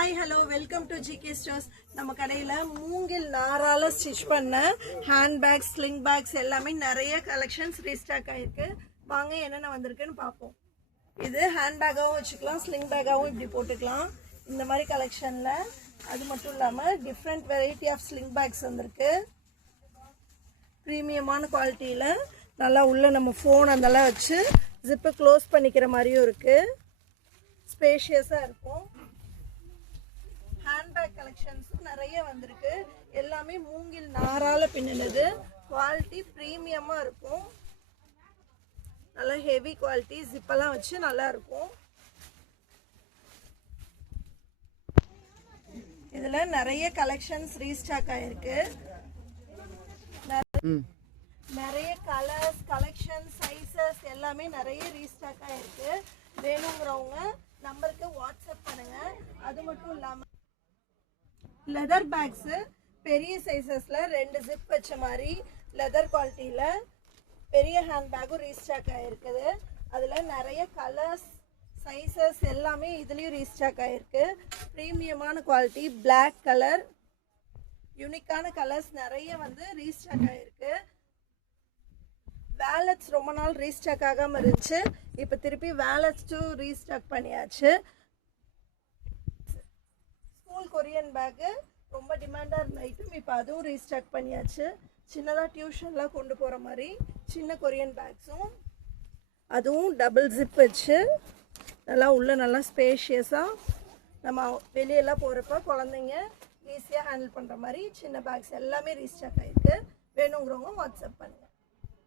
Hi hello welcome to GK stores. நம்ம கடையில் மூங்கில் நாரால் ஸ்டிச் பண்ண ஹேண்ட் பேக்ஸ், ஸ்லிங் பேக்ஸ் எல்லாமே நிறைய கலெக்ஷன்ஸ் ரீஸ்டாக் ஆகிருக்கு. வாங்க என்னென்ன வந்திருக்குன்னு பார்ப்போம். இது ஹேண்ட் பேக்காகவும் வச்சுக்கலாம், ஸ்லிங் பேக்காகவும் இப்படி போட்டுக்கலாம் இந்த மாதிரி கலெக்ஷனில். அது மட்டும் இல்லாமல் different variety of sling bags வந்திருக்கு. ப்ரீமியமான குவாலிட்டியில் நல்லா உள்ளே நம்ம ஃபோன் அதெல்லாம் வச்சு ஜிப்பை க்ளோஸ் பண்ணிக்கிற மாதிரியும் இருக்குது. ஸ்பேஷியஸாக இருக்கும். ஹேண்ட்பேக் கலெக்ஷன்ஸும் நிறைய வந்திருக்கு. எல்லாமே மூங்கில் நாரால பின்னினது. குவாலிட்டி ப்ரீமியமாக இருக்கும். நல்லா ஹெவி குவாலிட்டி, ஜிப்பெல்லாம் வச்சு நல்லா இருக்கும். இதில் நிறைய கலெக்ஷன்ஸ் ரீஸ்டாக் ஆகிருக்கு. நிறைய கலர்ஸ், கலெக்ஷன், சைஸஸ் எல்லாமே நிறைய ரீஸ்டாக் ஆகிருக்கு. வேணுங்கிறவங்க நம்பருக்கு வாட்ஸ்அப் பண்ணுங்கள். அது மட்டும் இல்லாமல் லெதர் பேக்ஸு பெரிய சைஸஸில் 2 ஜிப் வச்ச மாதிரி லெதர் குவாலிட்டியில் பெரிய ஹேண்ட் பேக்கும் ரீஸ்டாக் ஆகிருக்குது. அதில் நிறைய கலர்ஸ், சைஸஸ் எல்லாமே இதுலேயும் ரீஸ்டாக் ஆகிருக்கு. ப்ரீமியமான குவாலிட்டி, பிளாக் கலர், யூனிக்கான கலர்ஸ் நிறைய வந்து ரீஸ்டாக் ஆகிருக்கு. வேலட்ஸ் ரொம்ப நாள் ரீஸ்டாக் ஆகாமல் இருந்துச்சு. இப்போ திருப்பி வேலட்ஸும் ரீஸ்டாக் பண்ணியாச்சு. ஸ்கூல் கொரியன் பேக்கு ரொம்ப டிமாண்டாக இருந்த ஐட்டம், இப்போ அதுவும் ரீஸ்டாக் பண்ணியாச்சு. சின்னதாக டியூஷன்லாம் கொண்டு போகிற மாதிரி சின்ன கொரியன் பேக்ஸும், அதுவும் டபுள் ஜிப் வச்சு நல்லா உள்ள நல்லா ஸ்பேஷியஸாக நம்ம வெளியெல்லாம் போகிறப்ப குழந்தைங்க ஈஸியாக ஹேண்டில் பண்ணுற மாதிரி சின்ன பேக்ஸ் எல்லாமே ரீஸ்டாக் ஆகிருக்கு. வேணுங்கிறவங்க வாட்ஸ்அப் பண்ணுங்கள்.